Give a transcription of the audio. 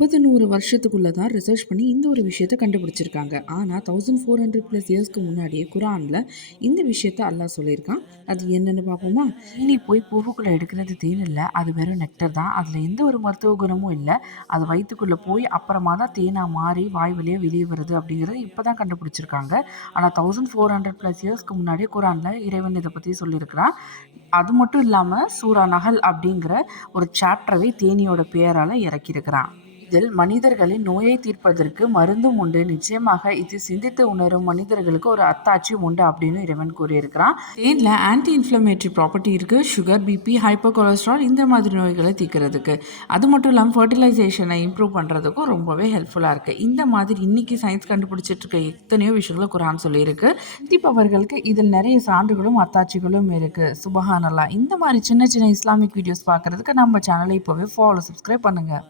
50, 100 வருஷத்துக்குள்ள தான் ரிசர்ச் பண்ணி இந்த ஒரு விஷயத்த கண்டுபிடிச்சிருக்காங்க. ஆனா 1400+ இயர்ஸ்க்கு முன்னாடியே குரான்ல இந்த விஷயத்த அல்லாஹ் சொல்லியிருக்கான். அது என்னன்னு பார்ப்போமா? தேனீ போய் பூவுக்குள்ள எடுக்கிறது தேன் இல்ல. அது வெறும் நெக்டர் தான். அதுல எந்த ஒரு மருத்துவ குணமும் இல்ல. அது வயித்துக்குள்ள போய் அப்புறமா தான் தேனா மாறி வாய் வழியா வெளிய வருது அப்படிங்கிறத இப்பதான் கண்டுபிடிச்சிருக்காங்க. ஆனா 1400+ இயர்ஸ்க்கு முன்னாடியே குரான்ல இறைவன் இத பத்தி சொல்லியிருக்கிறான். அது மட்டும் இல்லாம சூரா நஹல் அப்படிங்கிற ஒரு சாப்டரவே தேனீயோட பெயரால இறக்கியிருக்கிறான். இதில் மனிதர்களின் நோயை தீர்ப்பதற்கு மருந்தும் உண்டு. நிச்சயமாக இது சிந்தித்து உணரும் மனிதர்களுக்கு ஒரு அத்தாட்சியும் உண்டு அப்படின்னு இறைவன் கூறியிருக்கிறான். தேன்ல ஆன்டி இன்ஃப்ளமேட்டரி ப்ராப்பர்ட்டி இருக்கு. சுகர், பிபி, ஹைப்பர் கொலஸ்ட்ரால் இந்த மாதிரி நோய்களை தீர்க்கிறதுக்கு. அது மட்டும் இல்லாமல் ஃபர்டிலைசேஷனை இம்ப்ரூவ் பண்ணுறதுக்கும் ரொம்பவே ஹெல்ப்ஃபுல்லாக இருக்குது. இந்த மாதிரி இன்னைக்கு சயின்ஸ் கண்டுபிடிச்சிட்டு இருக்க எத்தனையோ விஷயங்களை குரான் சொல்லியிருக்கு. தீபவர்களுக்கு இதில் நிறைய சான்றுகளும் அத்தாட்சிகளும் இருக்குது. சுபஹானல்லாஹ். இந்த மாதிரி சின்ன சின்ன இஸ்லாமிக் வீடியோஸ் பார்க்குறதுக்கு நம்ம சேனலை இப்போவே சப்ஸ்கிரைப் பண்ணுங்கள்.